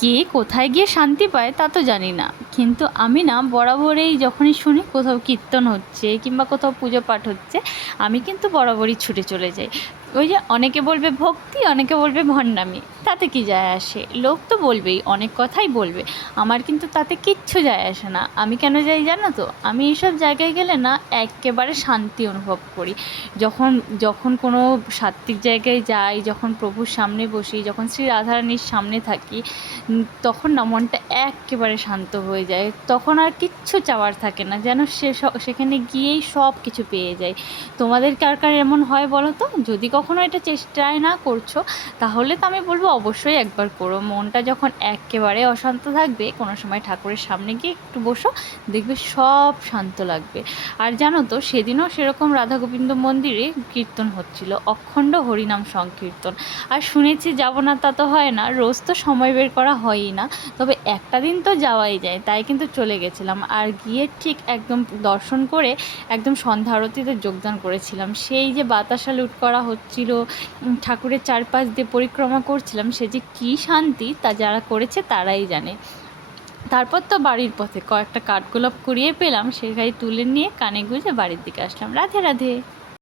কে কোথায় গিয়ে শান্তি পায় তা তো জানি না, কিন্তু আমি না বরাবরই যখনই শুনি কোথাও কীর্তন হচ্ছে কিংবা কোথাও পুজো পাঠ হচ্ছে, আমি কিন্তু বরাবরই ছুটে চলে যাই। ওই যে অনেকে বলবে ভক্তি, অনেকে বলবে ভণ্ডামি, তাতে কি যায় আসে? লোক তো বলবেই, অনেক কথাই বলবে, আমার কিন্তু তাতে কিচ্ছু যায় আসে না। আমি কেন যাই জানো তো? আমি এইসব জায়গায় গেলে না একেবারে শান্তি অনুভব করি। যখন যখন কোনো সাত্ত্বিক জায়গায় যাই, যখন প্রভুর সামনে বসি, যখন শ্রী রাধারানীর সামনে থাকি, তখন না মনটা একেবারে শান্ত হয়ে যায়। তখন আর কিচ্ছু চাওয়ার থাকে না, যেন সেখানে গিয়েই সব কিছু পেয়ে যায়। তোমাদের কার কার এমন হয় বলো তো? যদি কখনো এটা চেষ্টায় না করছো, তাহলে তো আমি বলবো অবশ্যই একবার করো। মনটা যখন একেবারে অশান্ত থাকবে, কোনো সময় ঠাকুরের সামনে গিয়ে একটু বসো, দেখবে সব শান্ত লাগবে। আর জানো তো, সেদিনও সেরকম রাধা গোবিন্দ মন্দিরে কীর্তন হচ্ছিল, অখণ্ড হরিনাম সংকীর্তন। আর শুনেছি যাব না তা তো হয় না, রোজ তো সময় বের করা হয়ই না, তবে একটা দিন তো যাওয়াই যায়, তাই কিন্তু চলে গেছিলাম। আর গিয়ে ঠিক একদম দর্শন করে একদম সন্ধ্যা আরতিতে যোগদান করেছিলাম। সেই যে বাতাসা লুট করা হচ্ছিল, ঠাকুরের চারপাশ দিয়ে পরিক্রমা করছিলাম, সে যে কী শান্তি, তা যারা করেছে তারাই জানে। তারপর তো বাড়ির পথে কয়েকটা কাঠগোলাপ কুড়িয়ে পেলাম, সেটাই তুলে নিয়ে কানে গুঁজে বাড়ির দিকে আসলাম। রাধে রাধে।